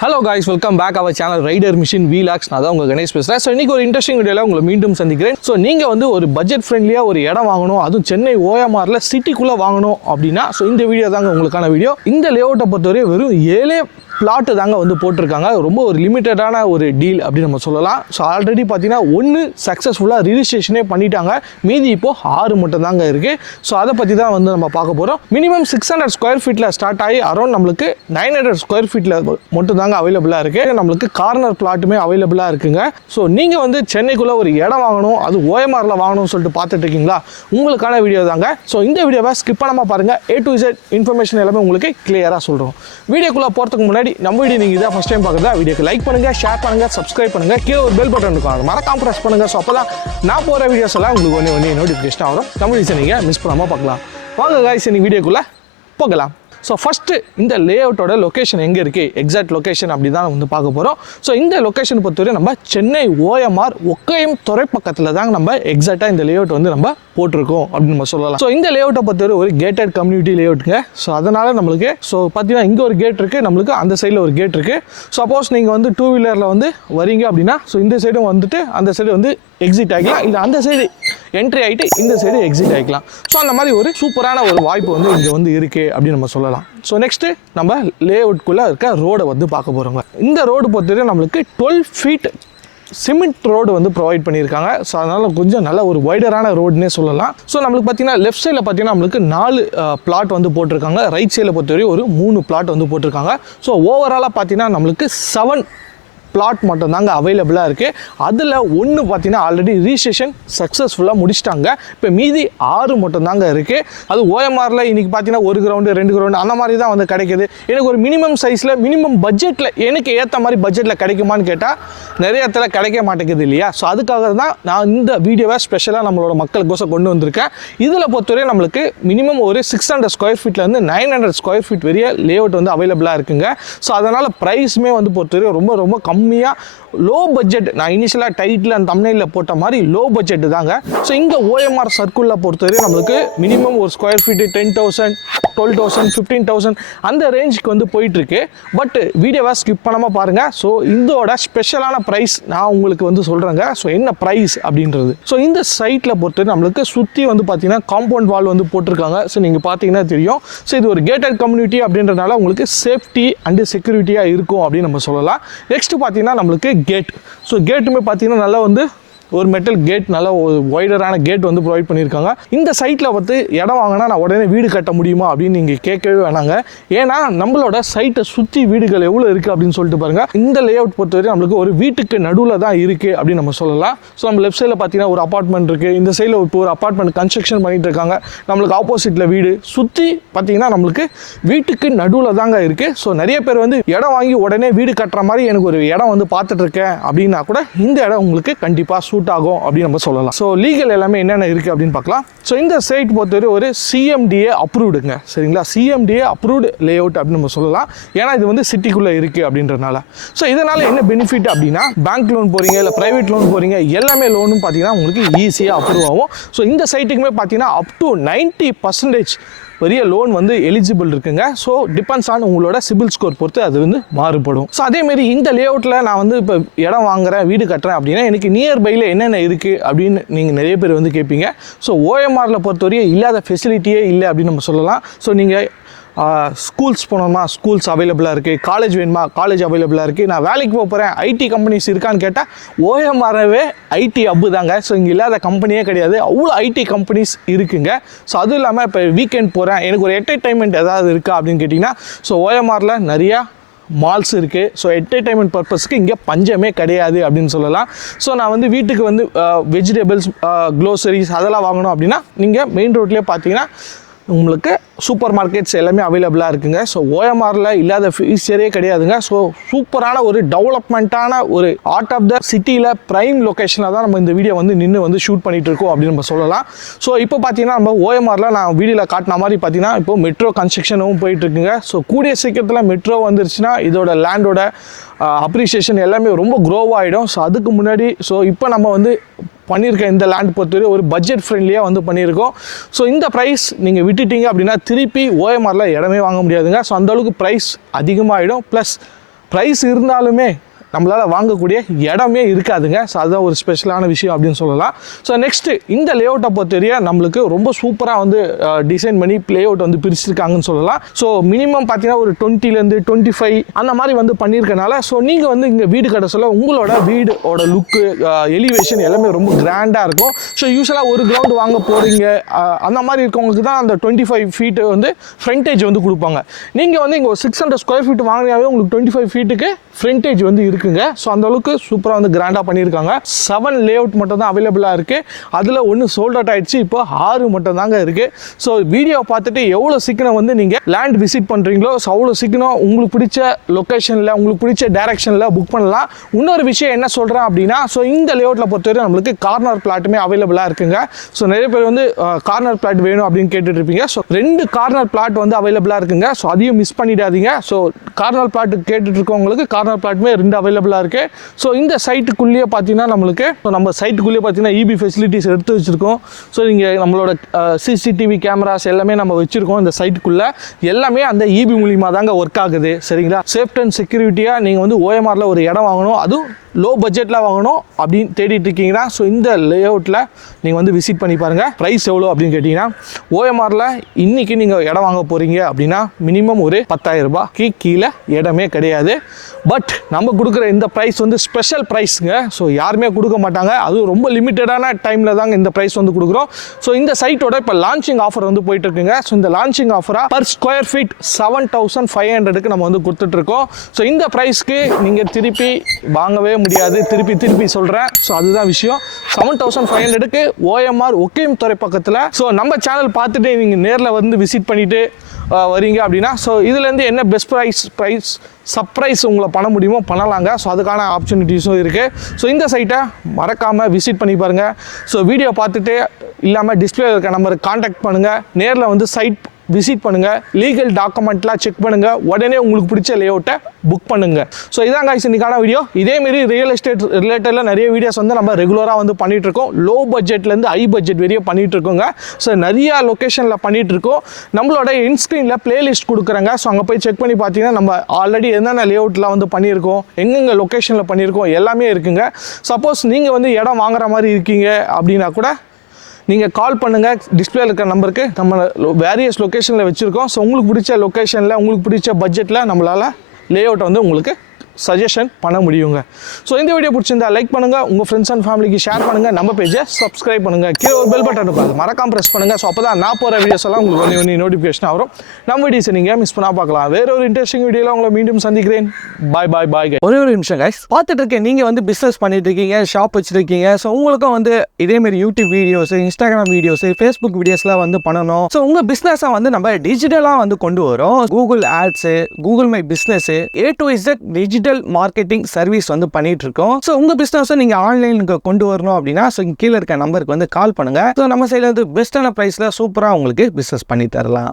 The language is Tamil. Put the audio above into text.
Hello guys, welcome back our channel Rider Machine Vlogs. நான் தான் உங்க கணேஷ் பேசுறேன். ஸோ இன்னைக்கு ஒரு இன்ட்ரெஸ்டிங் வீடியோல உங்களை மீண்டும் சந்திக்கிறேன். ஸோ நீங்க வந்து ஒரு பட்ஜெட் ஃப்ரெண்ட்லியா ஒரு இடம் வாங்கணும், அதுவும் சென்னை ஓஎம்ஆர்ல சிட்டிக்குள்ள வாங்கணும் அப்படின்னா ஸோ இந்த வீடியோ தாங்க உங்களுக்கான வீடியோ. இந்த லேஅவுட்டை பொறுத்தவரை வெறும் 7 பிளாட்டு தாங்க வந்து போட்டிருக்காங்க. ரொம்ப ஒரு லிமிட்டடான ஒரு டீல் அப்படின்னு நம்ம சொல்லலாம். ஸோ ஆல்ரெடி பார்த்தீங்கன்னா 1 சக்ஸஸ்ஃபுல்லாக ரிஜிஸ்ட்ரேஷனே பண்ணிட்டாங்க, மீதி இப்போ 6 மட்டும் தாங்க இருக்குது. ஸோ அதை பற்றி தான் வந்து நம்ம பார்க்க போகிறோம். மினிமம் 600 ஸ்கொயர் ஃபீட்டில் ஸ்டார்ட் ஆகி அரௌண்ட் நம்மளுக்கு 900 ஸ்கொயர் ஃபீட்டில் மட்டும் தாங்க அவைலபிளாக இருக்குது. நம்மளுக்கு கார்னர் பிளாட்டுமே அவைலபிளாக இருக்குங்க. ஸோ நீங்கள் வந்து சென்னைக்குள்ளே ஒரு இடம் வாங்கணும், அது ஓஎம்ஆரில் வாங்கணும்னு சொல்லிட்டு பார்த்துட்டு இருக்கீங்களா, உங்களுக்கான வீடியோ தாங்க. ஸோ இந்த வீடியோவை ஸ்கிப் பண்ணாமல் பாருங்கள். A to Z இன்ஃபர்மேஷன் எல்லாமே உங்களுக்கு கிளியராக சொல்கிறோம். வீடியோக்குள்ளே போகிறதுக்கு முன்னாடி நம்ம வீடியோ நீங்கள் இதான் ஃபஸ்ட் டைம் பார்க்குறதா, வீடியோக்கு லைக் பண்ணுங்கள், ஷேர் பண்ணுங்கள், சப்ஸ்கிரைப் பண்ணுங்கள், கீழே ஒரு பெல் பட்டன் இருக்கும், அதை மறக்காம ப்ரெஸ் பண்ணுங்கள். ஸோ அப்போ தான் நான் போகிற வீடியோஸ் எல்லாம் உங்களுக்கு ஒன்று நோட்டிஃபிகேஷன் ஆகும். நம்ம வீடியோஸை நீங்கள் மிஸ் பண்ணாமல் பார்க்கலாம். வாங்க காய்ஸ், இன்னைக்கு வீடியோக்குள்ளே போகலாம். ஸோ ஃபஸ்ட்டு இந்த லேஅவுட்டோட லொக்கேஷன் எங்கே இருக்குது, எக்ஸாக்ட் லொக்கேஷன் அப்படி தான் வந்து பார்க்க போகிறோம். ஸோ இந்த லொக்கேஷன் பொறுத்தவரை நம்ம சென்னை ஓஎம்ஆர் ஒக்கையம் துறை பக்கத்தில் தாங்க நம்ம எக்ஸாக்டாக இந்த லேஅவுட் வந்து நம்ம போட்டிருக்கோம் அப்படின்னு நம்ம சொல்லலாம். ஸோ இந்த லேஅவுட்டை பொறுத்தவரை ஒரு கேட்டட் கம்யூனிட்டி லேஅவுட்டுங்க. ஸோ அதனால் நம்மளுக்கு ஸோ பார்த்தீங்கன்னா இங்கே ஒரு கேட் இருக்குது, நம்மளுக்கு அந்த சைடில் ஒரு கேட் இருக்குது. சப்போஸ் நீங்கள் வந்து 2 வீலரில் வந்து வரீங்க அப்படின்னா ஸோ இந்த சைடும் வந்துட்டு அந்த சைடு வந்து எக்ஸிட் ஆகிக்கலாம், இல்லை அந்த சைடு என்ட்ரி ஆகிட்டு இந்த சைடு எக்ஸிட் ஆகிக்கலாம். ஸோ அந்த மாதிரி ஒரு சூப்பரான ஒரு வாய்ப்பு வந்து இங்கே வந்து இருக்குது அப்படின்னு நம்ம சொல்லலாம். ஸோ நெக்ஸ்ட்டு நம்ம லேஅவுட்குள்ளே இருக்க ரோடை வந்து பார்க்க போகிறோங்க. இந்த ரோடு பொறுத்தவரை நம்மளுக்கு 12 ஃபீட் சிமெண்ட் ரோடு வந்து ப்ரொவைட் பண்ணியிருக்காங்க. ஸோ அதனால் கொஞ்சம் நல்ல ஒரு வைடரான ரோடுன்னே சொல்லலாம். ஸோ நம்மளுக்கு பார்த்தீங்கன்னா லெஃப்ட் சைடில் பார்த்தீங்கன்னா நம்மளுக்கு 4 பிளாட் வந்து போட்டிருக்காங்க, ரைட் சைடில் பொறுத்தவரை ஒரு 3 பிளாட் வந்து போட்டிருக்காங்க. ஸோ ஓவராலாக பார்த்தீங்கன்னா நம்மளுக்கு 7 பிளாட் மட்டும் தாங்க அவைலபிளாக இருக்குது. அதில் 1 பார்த்தீங்கன்னா ஆல்ரெடி ரிஜிஸ்ட்ரேஷன் சக்ஸஸ்ஃபுல்லாக முடிச்சிட்டாங்க. இப்போ மீதி 6 மட்டும் தாங்க இருக்குது. அது ஓஎம்ஆரில் இன்றைக்கி பார்த்தீங்கன்னா 1 கிரவுண்டு 2 கிரவுண்டு அந்த மாதிரி தான் வந்து கிடைக்கிது. எனக்கு ஒரு மினிமம் சைஸில் மினிமம் பட்ஜெட்டில் எனக்கு ஏற்ற மாதிரி பட்ஜெட்டில் கிடைக்குமான்னு கேட்டால் நிறைய இடத்துல கிடைக்க மாட்டேங்குது இல்லையா. ஸோ அதுக்காக தான் நான் இந்த வீடியோவை ஸ்பெஷலாக நம்மளோட மக்களுக்கோசம் கொண்டு வந்திருக்கேன். இதில் பொறுத்தவரை நம்மளுக்கு மினிமம் ஒரு 600 ஸ்கொயர் ஃபீட்லேருந்து 900 ஸ்கொயர் ஃபீட் வரைய லேஅவுட் வந்து அவைலபிளாக இருக்குங்க. ஸோ அதனால் ப்ரைஸுமே வந்து பொறுத்தவரை ரொம்ப ரொம்ப கம்மியாக லோ பட்ஜெட், நான் இனிஷியலாக டைட்டில் அந்த தம்ப்நெயிலில் போட்ட மாதிரி லோ பட்ஜெட்டு தாங்க. ஸோ இங்கே ஓஎம்ஆர் சர்க்கிளில் பொறுத்தவரை நம்மளுக்கு மினிமம் ஒரு ஸ்கொயர் ஃபீட்டு 10,000 12,000 15,000 அந்த ரேஞ்சுக்கு வந்து போயிட்டுருக்கு. பட் வீடியோவை ஸ்கிப் பண்ணாமல் பாருங்கள். ஸோ இதோட ஸ்பெஷலான ப்ரைஸ் நான் உங்களுக்கு வந்து சொல்கிறேங்க. ஸோ என்ன ப்ரைஸ் அப்படின்றது. ஸோ இந்த சைட்டில் பொறுத்தவரை நம்மளுக்கு சுற்றி வந்து பார்த்தீங்கன்னா காம்பவுண்ட் வால் வந்து போட்டிருக்காங்க. ஸோ நீங்கள் பார்த்தீங்கன்னா தெரியும். ஸோ இது ஒரு கேட்டட் கம்யூனிட்டி அப்படின்றனால உங்களுக்கு சேஃப்டி அண்டு செக்யூரிட்டியாக இருக்கும் அப்படின்னு நம்ம சொல்லலாம். நெக்ஸ்ட்டு பார்த்தீங்கன்னா நம்மளுக்கு கேட். ஸோ கேட்டுமே பார்த்தீங்கன்னா நல்லா வந்து ஒரு மெட்டல் கேட், நல்ல ஒரு வைடரான கேட் வந்து ப்ரொவைட் பண்ணியிருக்காங்க. இந்த சைட்டில் பார்த்து இடம் வாங்கினா நான் உடனே வீடு கட்ட முடியுமா அப்படின்னு நீங்கள் கேட்கவே வேணாங்க. ஏன்னா நம்மளோட சைட்டை சுற்றி வீடுகள் எவ்வளோ இருக்குது அப்படின்னு சொல்லிட்டு பாருங்கள். இந்த லேஅவுட் பொறுத்தவரை நம்மளுக்கு ஒரு வீட்டுக்கு நடுவில் தான் இருக்குது அப்படின்னு நம்ம சொல்லலாம். ஸோ நம்ம லெஃப்ட் சைடில் பார்த்தீங்கன்னா ஒரு அப்பார்ட்மெண்ட் இருக்குது, இந்த சைடில் இப்போ ஒரு அப்பார்ட்மெண்ட் கன்ஸ்ட்ரக்ஷன் பண்ணிகிட்டு இருக்காங்க. நம்மளுக்கு ஆப்போசிட்டில் வீடு, சுற்றி பார்த்தீங்கன்னா நம்மளுக்கு வீட்டுக்கு நடுவில் தாங்க இருக்குது. ஸோ நிறைய பேர் வந்து இடம் வாங்கி உடனே வீடு கட்டுற மாதிரி எனக்கு ஒரு இடம் வந்து பார்த்துட்ருக்கேன் அப்படின்னா கூட இந்த இடம் உங்களுக்கு கண்டிப்பாக சூட் ஆகும் அப்படின்னு நம்ம சொல்லலாம். ஸோ லீகல் எல்லாமே என்னென்ன இருக்குது அப்படின்னு பார்க்கலாம். ஸோ இந்த சைட் பொறுத்தவரை ஒரு CMDA அப்ரூவ்டுங்க, சரிங்களா. CMDA அப்ரூவ்டு லேஅவுட் அப்படின்னு நம்ம சொல்லலாம். ஏன்னா இது வந்து சிட்டிக்குள்ளே இருக்குது அப்படின்றனால. ஸோ இதனால் என்ன பெனிஃபிட் அப்படின்னா, பேங்க் லோன் போகிறீங்க இல்லை ப்ரைவேட் லோன் போகிறீங்க, எல்லாமே லோனும் பார்த்தீங்கன்னா உங்களுக்கு ஈஸியாக அப்ரூவ் ஆகும். ஸோ இந்த சைட்டுக்குமே பார்த்தீங்கன்னா அப் டு 90% பெரிய லோன் வந்து எலிஜிபிள் இருக்குங்க. ஸோ டிபெண்ட்ஸ் ஆன் உங்களோட சிபில் ஸ்கோர் பொறுத்து அது வந்து மாறுபடும். ஸோ அதேமாரி இந்த லேஅவுட்டில் நான் வந்து இப்போ இடம் வாங்குறேன், வீடு கட்டுறேன் அப்படின்னா எனக்கு நியர்பையில் என்னென்ன இருக்குது அப்படின்னு நீங்கள் நிறைய பேர் வந்து கேட்பீங்க. ஸோ ஓஎம்ஆரில் பொறுத்தவரையும் இல்லாத ஃபெசிலிட்டியே இல்லை அப்படின்னு நம்ம சொல்லலாம். ஸோ நீங்கள் ஸ்கூல்ஸ் போனோமா, ஸ்கூல்ஸ் அவைலபிளாக இருக்குது, காலேஜ் வேணுமா, காலேஜ் அவைலபிளாக இருக்குது, நான் வேலைக்கு போகிறேன், ஐடி கம்பெனிஸ் இருக்கான்னு கேட்டால் ஓஎம்ஆரவே ஐடி ஹப்பு தாங்க. ஸோ இங்கே இல்லாத கம்பெனியே கிடையாது, அவ்வளோ ஐடி கம்பெனிஸ் இருக்குங்க. ஸோ அதுவும் இல்லாமல் இப்போ வீக்கெண்ட் போகிறேன், எனக்கு ஒரு என்டர்டைன்மெண்ட் ஏதாவது இருக்கா அப்படின்னு கேட்டிங்கன்னா ஸோ ஓஎம்ஆரில் நிறையா மால்ஸ் இருக்குது. ஸோ என்டர்டைன்மெண்ட் பர்பஸ்க்கு இங்கே பஞ்சமே கிடையாது அப்படின்னு சொல்லலாம். ஸோ நான் வந்து வீட்டுக்கு வந்து வெஜிடபிள்ஸ், க்ளோசரிஸ் அதெல்லாம் வாங்கணும் அப்படின்னா நீங்கள் மெயின் ரோட்லேயே பார்த்தீங்கன்னா உங்களுக்கு சூப்பர் மார்க்கெட்ஸ் எல்லாமே அவைலபிளாக இருக்குங்க. ஸோ ஓஎம்ஆரில் இல்லாத ஃபீச்சரே கிடையாதுங்க. ஸோ சூப்பரான ஒரு டெவலப்மெண்ட்டான ஒரு ஆர்ட் ஆஃப் த சிட்டியில் ப்ரைம் லொக்கேஷனில் தான் நம்ம இந்த வீடியோ வந்து நின்று வந்து ஷூட் பண்ணிகிட்டு இருக்கோம் அப்படின்னு நம்ம சொல்லலாம். ஸோ இப்போ பார்த்தீங்கன்னா நம்ம ஓஎம்ஆரில் நான் வீடியோவில் காட்டின மாதிரி பார்த்தீங்கன்னா இப்போ மெட்ரோ கன்ஸ்ட்ரக்ஷனும் போயிட்டுருக்குங்க. ஸோ கூடிய சீக்கிரத்தில் மெட்ரோ வந்துருச்சுன்னா இதோட லேண்டோட அப்ரிஷியேஷன் எல்லாமே ரொம்ப க்ரோவ் ஆகிடும். ஸோ அதுக்கு முன்னாடி இப்போ நம்ம வந்து பண்ணியிருக்க இந்த லேண்ட் பொறுத்தவரை ஒரு பட்ஜெட் ஃப்ரெண்ட்லியாக வந்து பண்ணியிருக்கோம். ஸோ இந்த ப்ரைஸ் நீங்கள் விட்டுட்டீங்க அப்படின்னா திருப்பி ஓஎம்ஆரில் இடமே வாங்க முடியாதுங்க. ஸோ அந்தளவுக்கு ப்ரைஸ் அதிகமாகிடும். ப்ளஸ் ப்ரைஸ் இருந்தாலுமே நம்மளால் வாங்கக்கூடிய இடமே இருக்காதுங்க. ஸோ அதுதான் ஒரு ஸ்பெஷலான விஷயம் அப்படின்னு சொல்லலாம். ஸோ நெக்ஸ்ட்டு இந்த லேஅவுட்டை பொறுத்தவரைய நம்மளுக்கு ரொம்ப சூப்பராக வந்து டிசைன் பண்ணி லேஅவுட் வந்து பிரிச்சிருக்காங்கன்னு சொல்லலாம். ஸோ மினிமம் பார்த்தீங்கன்னா ஒரு 20லேருந்து 25 அந்த மாதிரி வந்து பண்ணியிருக்கனால ஸோ நீங்கள் வந்து இங்கே வீடு கட்ட சொல்ல உங்களோட வீடோட லுக்கு எலிவேஷன் எல்லாமே ரொம்ப கிராண்டாக இருக்கும். ஸோ யூஸ்வலாக ஒரு கிரவுண்ட் வாங்க போகிறீங்க அந்த மாதிரி இருக்கவங்களுக்கு தான் அந்த 25 ஃபீட்டு வந்து ஃப்ரண்டேஜ் வந்து கொடுப்பாங்க. நீங்கள் வந்து இங்கே ஒரு 600 ஸ்கொயர் ஃபீட் வாங்கினாவே உங்களுக்கு 25 ஃபீட்டுக்கு ஃப்ரண்டேஜ் வந்து இருக்குங்க. ஸோ அந்த அளவுக்கு சூப்பராக வந்து கிராண்டாக பண்ணியிருக்காங்க. 7 லேஅவுட் மட்டும் தான் அவைலபிளாக இருக்குது. அதில் ஒன்று சோல்ட் அவுட் ஆகிடுச்சு, இப்போ 6 மட்டும் தாங்க இருக்குது. ஸோ வீடியோ பார்த்துட்டு எவ்வளோ சீக்கிரம் வந்து நீங்கள் லேண்ட் விசிட் பண்ணுறீங்களோ ஸோ அவ்வளோ சீக்கிரம் உங்களுக்கு பிடிச்ச லொக்கேஷனில் உங்களுக்கு பிடிச்ச டைரக்ஷனில் புக் பண்ணலாம். இன்னொரு விஷயம் என்ன சொல்கிறேன் அப்படின்னா ஸோ இந்த லேஅவுட்டில் பொறுத்தவரை நம்மளுக்கு கார்னர் பிளாட்டுமே அவைலபிளாக இருக்குங்க. ஸோ நிறைய பேர் வந்து கார்னர் பிளாட் வேணும் அப்படின்னு கேட்டுட்டு இருப்பீங்க. ஸோ 2 கார்னர் பிளாட் வந்து அவைலபிளாக இருக்குங்க. ஸோ அதையும் மிஸ் பண்ணிடாதீங்க. ஸோ கார்னர் பிளாட் கேட்டுட்டு இருக்கவங்களுக்கு கார்னர் பிளாட்டுமே 2 அவைலபிளாக இருக்குது. ஸோ இந்த சைட்டுக்குள்ளேயே பார்த்தீங்கன்னா நம்மளுக்கு நம்ம சைட்டுக்குள்ளேயே பார்த்தீங்கன்னா இபி ஃபெசிலிட்டிஸ் எடுத்து வச்சுருக்கோம். ஸோ நீங்கள் நம்மளோட சிசிடிவி கேமராஸ் எல்லாமே நம்ம வச்சுருக்கோம். இந்த சைட்டுக்குள்ளே எல்லாமே அந்த இபி மூலியமாக தாங்க ஒர்க் ஆகுது. சரிங்களா? சேஃப்டி அண்ட் செக்யூரிட்டியாக நீங்கள் வந்து ஓஎம்ஆரில் ஒரு இடம் வாங்கணும், அதுவும் லோ பட்ஜெட்டில் வாங்கணும் அப்படின்னு தேடிட்டு இருக்கீங்கன்னா ஸோ இந்த லேஅவுட்டில் நீங்கள் வந்து விசிட் பண்ணி பாருங்கள். ப்ரைஸ் எவ்வளோ அப்படின்னு கேட்டிங்கன்னா ஓஎம்ஆரில் இன்றைக்கி நீங்கள் இடம் வாங்க போகிறீங்க அப்படின்னா மினிமம் ஒரு 10,000 ரூபாய்க்கு கீழே இடமே கிடையாது. பட் நம்ம கொடுக்குற இந்த ப்ரைஸ் வந்து ஸ்பெஷல் ப்ரைஸுங்க. ஸோ யாருமே கொடுக்க மாட்டாங்க. அதுவும் ரொம்ப லிமிட்டடான டைமில் தாங்க இந்த ப்ரைஸ் வந்து கொடுக்குறோம். ஸோ இந்த சைட்டோட இப்போ லான்ச்சிங் ஆஃபர் வந்து போயிட்டு இருக்குங்க. ஸோ இந்த லான்ச்சிங் ஆஃபராக பர் ஸ்கொயர் ஃபீட் 7,500க்கு நம்ம வந்து கொடுத்துட்ருக்கோம். ஸோ இந்த ப்ரைஸ்க்கு நீங்கள் திருப்பி வாங்கவே முடியாது. திருப்பி சொல்கிறேன். ஸோ அதுதான் விஷயம். 7,500க்கு ஓஎம்ஆர் ஒக்கேமுத்துறை பக்கத்தில். ஸோ நம்ம சேனல் பார்த்துட்டு நீங்கள் நேரில் வந்து விசிட் பண்ணிவிட்டு வரீங்க அப்படின்னா ஸோ இதுலேருந்து என்ன பெஸ்ட் ப்ரைஸ் சர்ப்ரைஸ் உங்களை பண்ண முடியுமோ பண்ணலாங்க. ஸோ அதுக்கான ஆப்பர்ச்சுனிட்டிஸும் இருக்குது. ஸோ இந்த சைட்டை மறக்காமல் விசிட் பண்ணி பாருங்கள். ஸோ வீடியோ பார்த்துட்டு இல்லாமல் டிஸ்பிளே இருக்க நம்பருக்கு காண்டாக்ட் பண்ணுங்கள். நேரில் வந்து சைட் விசிட் பண்ணுங்கள். லீகல் டாக்குமெண்ட்லாம் செக் பண்ணுங்கள். உடனே உங்களுக்கு பிடிச்ச லேஅவுட்டை புக் பண்ணுங்கள். ஸோ இதான் guys இன்னைக்கான வீடியோ. இதேமாரி ரியல் எஸ்டேட் ரிலேட்டடில் நிறைய வீடியோஸ் வந்து நம்ம ரெகுலராக வந்து பண்ணிகிட்ருக்கோம். லோ பட்ஜெட்லேருந்து ஹை பட்ஜெட் வரையும் பண்ணிகிட்ருக்கோங்க. ஸோ நிறையா லொக்கேஷனில் பண்ணிகிட்ருக்கோம். நம்மளோட இன்ஸ்க்ரீனில் பிளேலிஸ்ட் கொடுக்குறேங்க. ஸோ அங்கே போய் செக் பண்ணி பார்த்தீங்கன்னா நம்ம ஆல்ரெடி என்னென்ன லேஅவுட்லாம் வந்து பண்ணியிருக்கோம், எங்கெங்கே லொக்கேஷனில் பண்ணியிருக்கோம் எல்லாமே இருக்குங்க. சப்போஸ் நீங்கள் வந்து இடம் வாங்குற மாதிரி இருக்கீங்க அப்படின்னா கூட நீங்கள் கால் பண்ணுங்கள். டிஸ்பிளே இருக்கிற நம்பருக்கு நம்ம வேரியஸ் லொக்கேஷனில் வச்சுருக்கோம். ஸோ உங்களுக்கு பிடிச்ச லொக்கேஷனில் உங்களுக்கு பிடிச்ச பட்ஜெட்டில் நம்மளால் லேஅவுட்டை வந்து உங்களுக்கு சஜஷன் பண்ண முடியுங்க. ஸோ இந்த வீடியோ பிடிச்சிருந்தா லைக் பண்ணுங்கள், உங்கள் ஃப்ரெண்ட்ஸ் அண்ட் ஃபேமிலிக்கு ஷேர் பண்ணுங்கள், நம்ம பேஜை சப்ஸ்கிரைப் பண்ணுங்கள். கீழே ஒரு பெல் பட்டன் இருக்கும், அது மறக்காம ப்ரெஸ் பண்ணுங்கள். ஸோ அப்போ தான் நான் போகிற வீடியோஸ் எல்லாம் உங்களுக்கு ஒன்று நோட்டிஃபிகேஷன் வரும். நம்ம வீடியோஸை நீங்கள் மிஸ் பண்ணால் பார்க்கலாம். வேற ஒரு இன்ட்ரெஸ்டிங் வீடியோவில் உங்களை மீண்டும் சந்திக்கிறேன். பாய். ஒரே ஒரு நிமிஷம் கைஸ், பார்த்துட்டு இருக்கேன். நீங்கள் வந்து பிஸ்னஸ் பண்ணிட்டு இருக்கீங்க, ஷாப் வச்சுருக்கீங்க. ஸோ உங்களுக்கும் வந்து இதேமாரி YouTube videos, Instagram videos, Facebook வீடியோஸ்லாம் வந்து பண்ணணும். ஸோ உங்கள் பிஸ்னஸை வந்து நம்ம டிஜிட்டலாக வந்து கொண்டு வரோம். Google ads, Google my business, A to Z digital marketing service வந்து பண்ணிட்டு இருக்கோம். ஸோ உங்க பிசினஸை நீங்க ஆன்லைனுக்கு கொண்டு வரணும் அப்படின்னா கீழே இருக்க நம்பருக்கு வந்து கால் பண்ணுங்க. ஸோ நம்ம சைடுல வந்து பெஸ்டான பிரைஸ்ல சூப்பரா உங்களுக்கு பிசினஸ் பண்ணி தரலாம்.